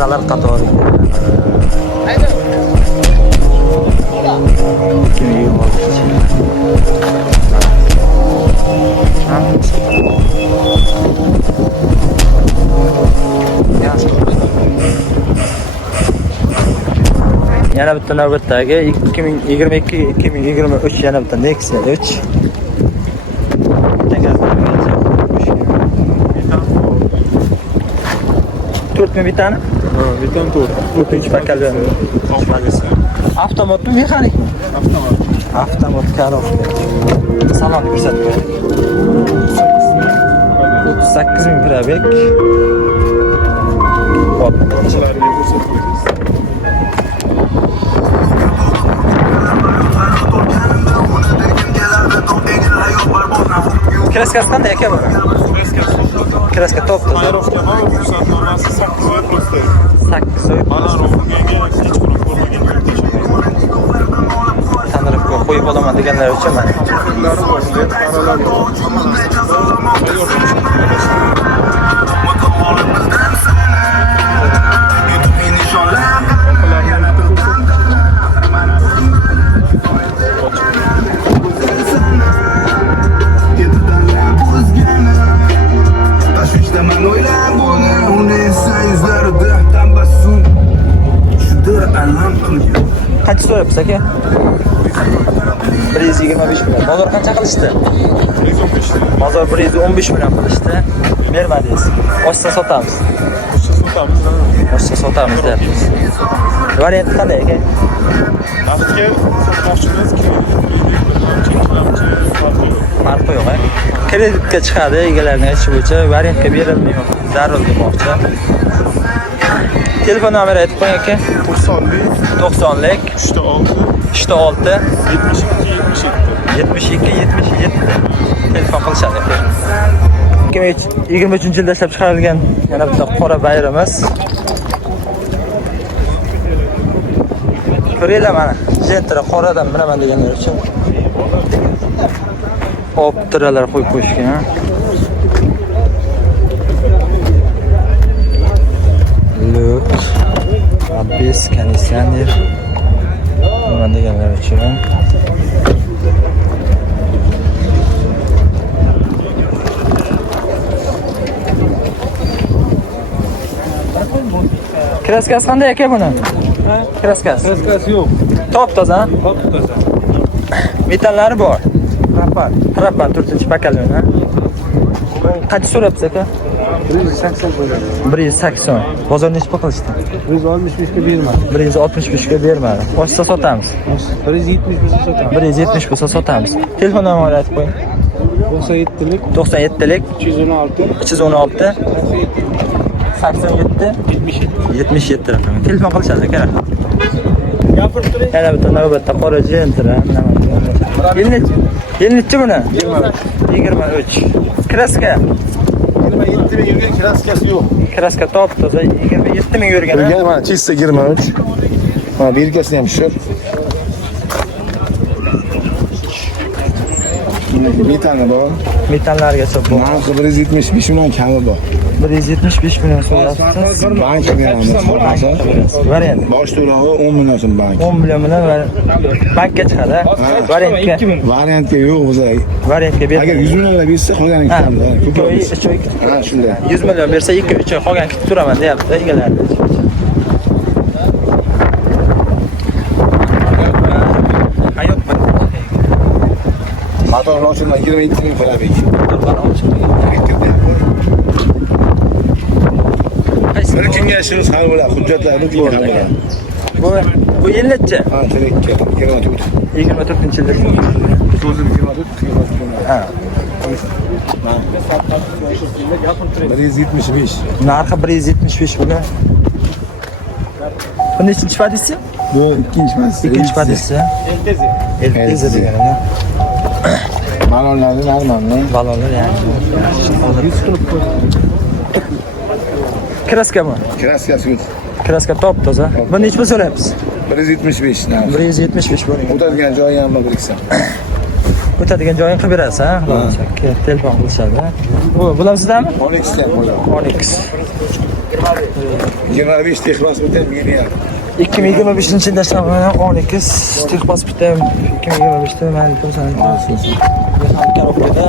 Daralar qatori. Yana bitta navbatdagi 2022-2023 yana bitta Nexia 3. To'rtmi bitani? Ha, bitan to'rt. 4-chi pakaldan. Avtomatmi, mexanikmi? Avtomat. Avtomat коробка. Salon ko'rsatib qo'ying. 38 ming probeg. Hop. Qanchalarga ko'rsatamiz? Kraskasi qanday aka buni? Kraska top toza. Tayyorlovga ham ruxsatnomasi 8 oy prosta. 8 oy. Mana ro'mga hech qanday ko'rmagan yo'l tashlagan. Tandiribga qo'yib olaman deganlar uchun mana. Ularni bosdi, qaralar bor. Hamma narsasi Qancha so'rayapsiz aka? 125 million. Bozor qancha qilishdi? 115 lira. Bozor 115 million qilishdi. Bermadingiz. Oshsa sotamiz. Sotamiz. Oshsa sotamiz deyapmiz. Variant qanday aka? Narxga sotmoqchimiz, Farqi yo'q, kreditga chiqadi egalarining aytishi bo'yicha, variantga berilmaydi. Zarur demoqchi. Telefon nomeri aytib qo'ying aka. 90lik 6 72 77 telefon qilishadi aka. 2023-yilda ishlab chiqarilgan yana bitta qora bayramiz. Ko'ringlar mana, Gentra qoradan bilaman deganlar uchun. Optiralar qo'yib qo'yishgan. Look, Abyss konditsioner nima deganlar uchun. Kraskasi qanday aka buni? Kraskasi. Kraskasi yo'q. Top toza. Top toza. Metallari bor. Propan 4-pakaldan, ha. Qancha so'rayapsiz aka? 180 bo'ladi. 180. Bozor nechta qilishdi? 165 ga bermadi. 165 ga bermadi. Oshsa sotamiz. 170 bo'lsa sotamiz. 170 bo'lsa sotamiz. Telefon nomerini aytib qo'ying. 97lik 97lik 316 87 77 raqami. Telefon qilishadi aka. gapirib turing. Yana bitta navbatda qora Gentra. Yilnechi buni? 23. Kraska 27 ming yurgan kraskasi yo'q. Kraska top toza 27 ming yurgan. Yurgan mana chista 23. Mana birkasi ham shu. Metani bor. Metallargacha bor. Narxi 175 million kami bor. 175 million so'rayapsiz. Bankka beramiz. Variant. Bosh to'lovi 10 million so'm bank. 10 million bilan bankka chiqadi. Variantga yo'q o'zi. Variantga ber. Agar 100 million bersa qolgani ketadi. Ha, shunday. 100 million bersa 2-3 oy qolgan kutib turaman deyapti egalar. Hayotmi? Motorni ochilma 27 ming probeg. Bir kengashimiz hal bo'ladi, hujjatlarni hal bo'ladi. Bu yilnechi? Ha, 24. 24-yilda. So'zim 24. Ha. 175. Narxi 175 million. Bu nechinchi podisi? Bu ikkinchi podisi. Ikkinchi podisi. Eltezi degani. Balonlari normalniy. Balonlar yaxshi. Kraska mı? Kraskasi yo'q. Kraska top toza. Bu necha pul so'rayapsiz? 175 narx. 175 bo'ling. O'tadigan joyi ham bor biriksa. O'tadigan joyini qilib berasiz, ha? Telefon qilishadi. Bular sizdami? 12 dan bo'lar. Onyx. 25 texpas bitta million. 2025-yilda ishlagan Onyx texpasporti 2025da mana ko'rsatadi. Korobkada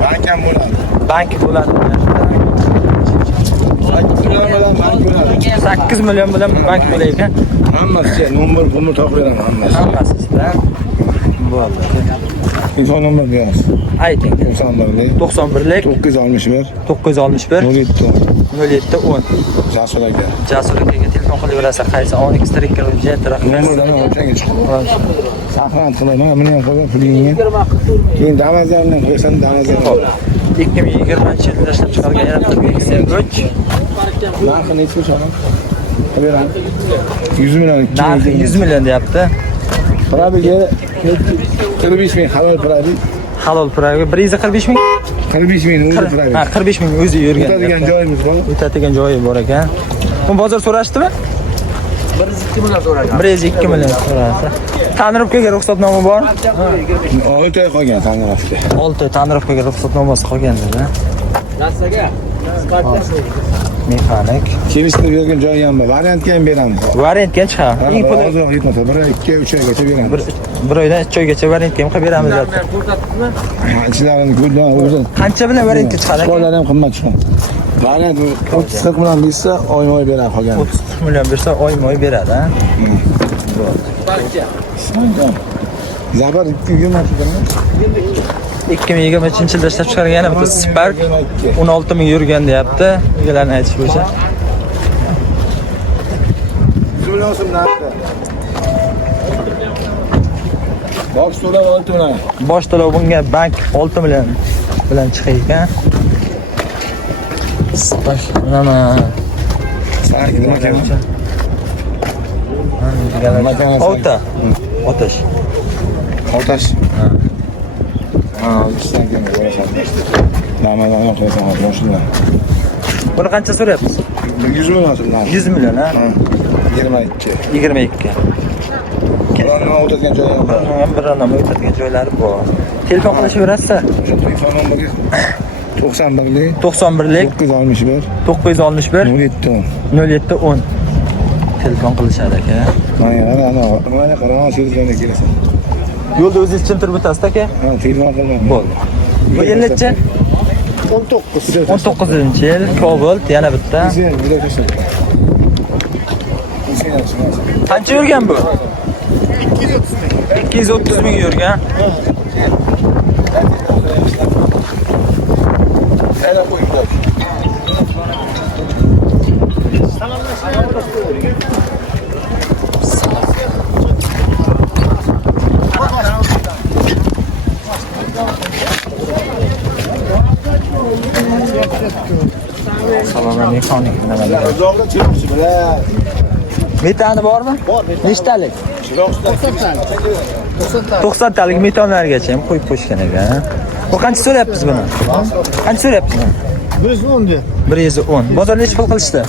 Bank ham bo'ladi. bank bo'ladi. 8 million bilan bank bo'ladi. 8 million bilan bank bo'ladi ekan. Hammasi nomer pulni topib beraman hammasi. Hammasida bo'ladi. Telefon nomer berasiz. Ayting. 91lik 961 961 07 0710. Jasur aka. Jasur akaga telefon qilib berasiz. Qaysi Onyx Tracker jet Nomerdan o'tanga chiqib. Saqlanib qilaman, buni ham qo'yib pulingni. Keyin damazlarni qo'ysan damazlar. 2020-yilda ishlab chiqargan yana bitta XM3. Narxi necha shundan? Beraman. 100 million. Narxi 100 million deyapti. Probiga 45 ming halol probi. Halol probi 145 ming. 45 ming o'zi probi. Ha, 45 ming o'zi yurgan. O'tadigan joyimiz bor. O'tadigan joyi bor ekan. Bu bozor so'rashdimi? 102 million so'ragan. 102 million so'radi. Tanirovkaga ruxsatnoma bor? 6 oy qolgan Tanirovka. 6 oy Tanirovkaga ruxsatnomasi qolgan dedi. Rassaga. Mexanik. Kelishtirib bergan joyi ham bor. Variantga ham beramiz. Variantga chiqadi. Eng puli ozroq yetmasa 1 2 3 oygacha beramiz. bir oydan 3 oygacha variantga ham qilib beramiz dedi. Ichilarini ko'rdan o'zi. Qancha bilan variantga chiqadi? Qo'llar ham qimmat chiqadi. Variant 30 million bersa, oy beradi qolgan. 30 million bersa, oy beradi, ha? Zabar 220 2023-yilda ishlab chiqargan yana bitta Spark 16 ming yurgan deyapti. Egalarning aytishi bo'yicha. Bosh to'lov 6 million. Bosh to'lov bunga bank 6 million bilan chiqar ekan. Spark nima? Spark nima kerak? Ota. Otash. Otash. Ha, ishlangan bo'lasan. Namadan qo'ysan, boshida. Buni qancha so'rayapsiz? 100 million so'mdan. 100 million, ha? 22. 22. Ularni o'tadigan joyi ham bor. Bironam o'tadigan joylari bor. Telefon qilishaverasiz. Telefon nomeri 91lik 91lik 961 961 0710. Telefon qilishadi aka. Mana qarang, telefonni kelasan. Yo'lda o'zingiz tushuntirib o'tasiz aka? Ha, telefon qilmang. Bo'ldi. Bu yil necha? 19-yil, Cobalt yana bitta. Qancha yurgan bu? 230 ming yurgan. Salonlar mexanik nimalar? Uzoqda chiroqchi bilan. Metani bormi? Bor. Nechtalik? 90 talik metonlargacha ham qo'yib qo'yishgan ekan. Bu qancha so'rayapsiz buni? Qancha so'rayapsiz? 110 deb. 110. Bozor necha pul qilishdi?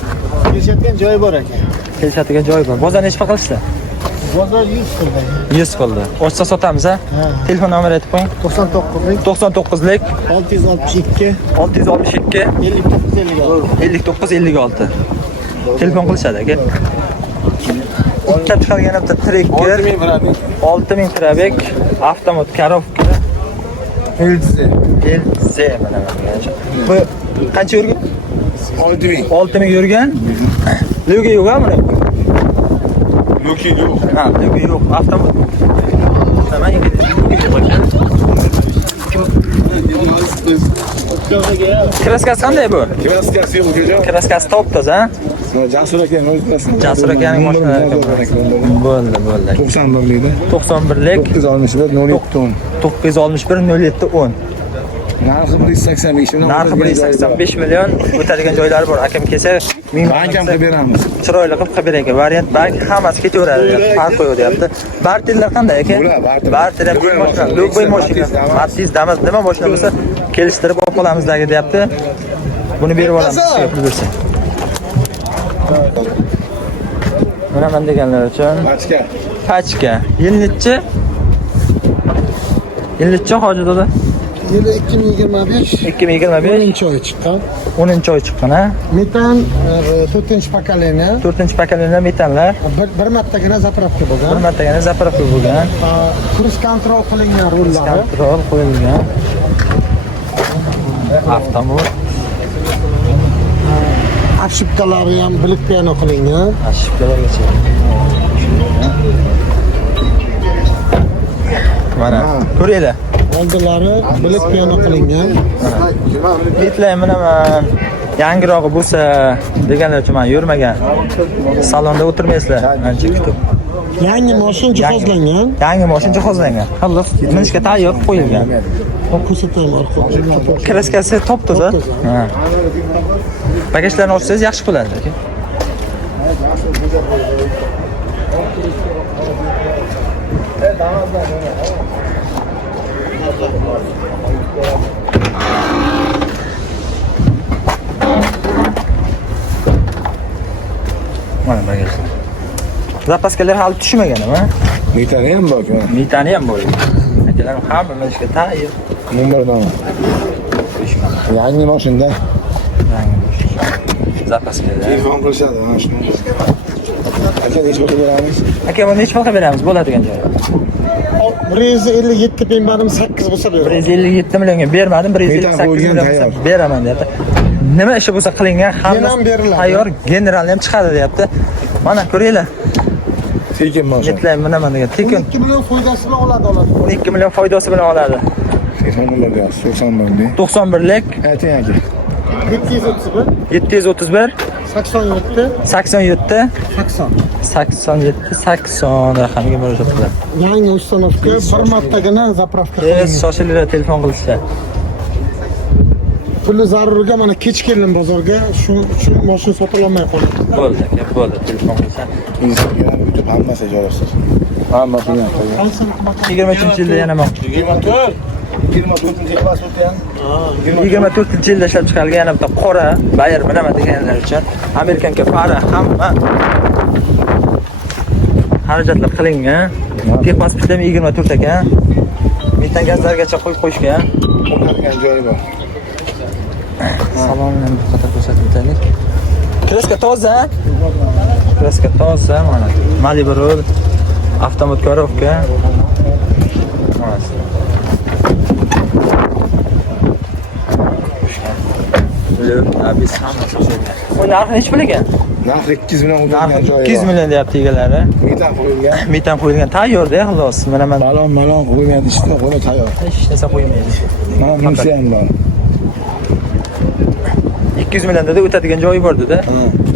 Kelishadigan joyi bor ekan. Kelishadigan joyi bor. Bozor necha pul qilishdi? Bozor 100 qildi. 100 qildi. Ochsa sotamiz, ha? Telefon nomer aytib qo'ying. 99lik 99lik 662 662 59 56. Telefon qilishadi aka. Ishlab chiqargan bitta Tracker 6000 probek avtomat коробка LZ mana bu qancha yurgan? 6000. 6000 yurgan. Logo yo'q-a buni? Yo'q, yo'q. Ha, logo yo'q, avtomat. Nima kraskasi qanday bu? Kraskasi yo'q, ukajon. Kraskasi top-toza, ha? Jasur aka o'zlasi. Jasur akaning mashinalari. Bo'ldi. 91likda 91lik 961 0710. 961 0710. Narxi 185 million. Narxi 185 million. O'tadigan joylari bor. Akam kelsa, bank ham qilib beramiz. chiroyli qilib bergan. Variant bank hammasi ketaveradi. Farq qo'yadi. Barterlar qanday aka? Barter ham mashina, любой mashina. Matiz, Damas nima mashina bo'lsa, kelishtirib olib qolamizlagi deyapti. Buni berib olamiz, pul bersang. Mana men deganlar uchun Pachka. pachka. Yil nechi? Yillikcha hoji dada. Yili 2025. 2025 10-oy chiqqan. 10-oy chiqqan ha. Metan 4-pokoleniya. 4-pokoleniya metanlar. Bir martagina zapravka Bir bo'lgan. martagina zapravka bo'lgan. Cruise control qilingan rullari. Kontrol qo'yilgan. Avtomat. Ошибкалari ham bilib piano qilingan. Ashiblargacha. Mana ko'ringlar. Oldilari bilib piano qilingan. Bitlar minaman yangirog'i bo'lsa deganlar uchun men yurmagan. Salonda o'tirmaysizlar. Ancha kutib. Yangi mashina jihozlangan. Yangi mashina jihozlangan. Xallos minishga tayyor qo'yilgan. Ko'rsataymi orqa. Kraskasi top-toza. Ha. Bagajlarni ochsangiz yaxshi bo'ladi aka. Mana bagajlar. Zapaskalar hali tushmagan ama. Metani ham bor. Metani ham bor. Akalar hamma minishga tayyor. Nomerdan. Yangi mashinada Zapaskalar. telefon qilishadi mana shuni. Aka necha pul beramiz? Aka buni necha pulga beramiz bo'ladigan joyi? 157 bin benim 8 bo'lsa beraman. 157 millionga bermadim, 158 million bo'lsa beraman deyapti. Nima ishi bo'lsa qilingan Ham beriladi. tayyor, general ham chiqadi deyapti. Mana ko'ringlar. Tekin mashina. Netlar mana degan tekin 12 million foydasi bilan oladi. 12 million foydasi bilan oladi. Telefon nomeri yoz. 91 91lik ayting aka. 731 731 87 87 80. 87 80 raqamiga murojaat qiladi. Yangi uстановka bir martagina zapravka qilingan. Shoshilinglar telefon qilishsa. Puli zarurga mana kech keldim bozorga, shu mashina sota olmay qoldim. Bo'ldi aka, bo'ldi telefon qilsa. Instagram, YouTube hammasi joylashsiz. Hammasi ham qo'ygan. 23-yilda yana 24. 24-yil pasporti ham. 24-yilda ishlab chiqarilgan yana bitta qora Bayer bilaman deganlar uchun Amerikanka fara hamma xarajatlar qilingan. Texpasport ham 24 ekan. Metan gazlargacha qo'yib qo'yishgan. O'tadigan joyi bor. Salonni qattiq ko'rsatib o'taylik. Kraska toza. Kraska toza mana. Malibu rul. Avtomat korovka. Abis hammasi o'zgargan. Bu narxi nechi pul ekan? Narxi 200 million o'tadigan Narxi joyi 200 million deyapti egalari. Metan qo'yilgan. Metan qo'yilgan tayyorda xolos. Mana Balon qo'ygan ishni qo'yib tayyor. hech narsa qo'ymaydi. Mana bunisi ham bor. 200 millionda da o'tadigan joyi bor dedi.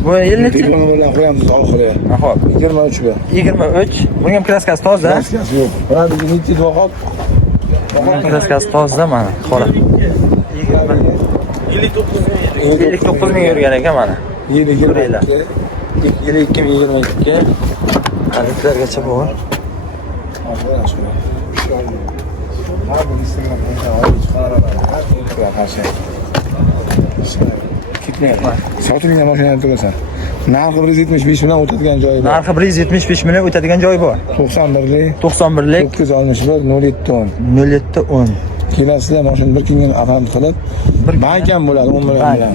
Bu yillik Telefon bilan qo'yamiz oxiriga. Xo'p, 23 ga. 23. Bunga ham kraskasi toza. Kraskasi yo'q. Mana bizning necha voqot. Kraskasi toza mana, qora. 59 ming yurgan ekan mana. 22. 2022. Qanchalargacha bor? Sotilgan mashinani to'lasan. Narxi 175 million o'tadigan joyi bor. Narxi 175 million o'tadigan joyi bor. 91lik 91lik 961 0710. 0710. Kelasida mashina bir kunga avand qilib, bank ham bo'ladi 10 million bilan.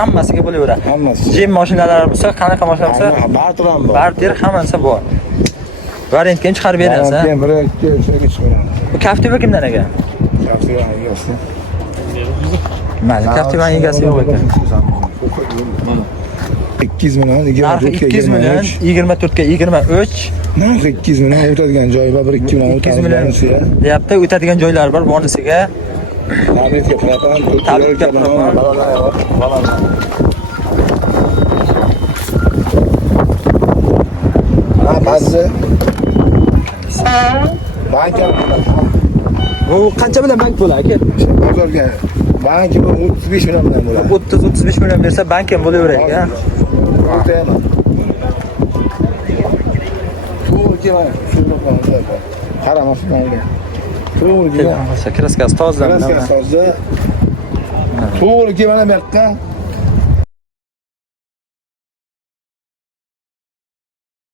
Hammasiga bo'laveradi. Hammasi. Jim mashinalar bo'lsa, qanaqa mashina bo'lsa, barter ham bor. barter hammasi bor. Variantga ham chiqarib berasiz. Keyin bir ikki chiqaradi. Bu Captiva kimdan ekan? Captiva egasi. Mana Captiva'ning egasi yo'q ekan. 200 million, Narxi 200 million, 24 ga 23. Narxi 200 million o'tadigan joyi bor, 1-2 million 200 million deyapti, o'tadigan joylari bor, bonusiga. Tabrikga qilaman. Tabrikga qilaman. Ha, ba'zi bank Bu qancha bilan bank bo'ladi aka? bozorga bank 35 million bilan bo'ladi. 30-35 million bersa bank ham bo'laveradi aka. O'tayaman. To'g'ri mana shunday qarama shunday. To'g'ri Kraskasi toza. Kraskasi toza. To'g'ri mana bu yoqqa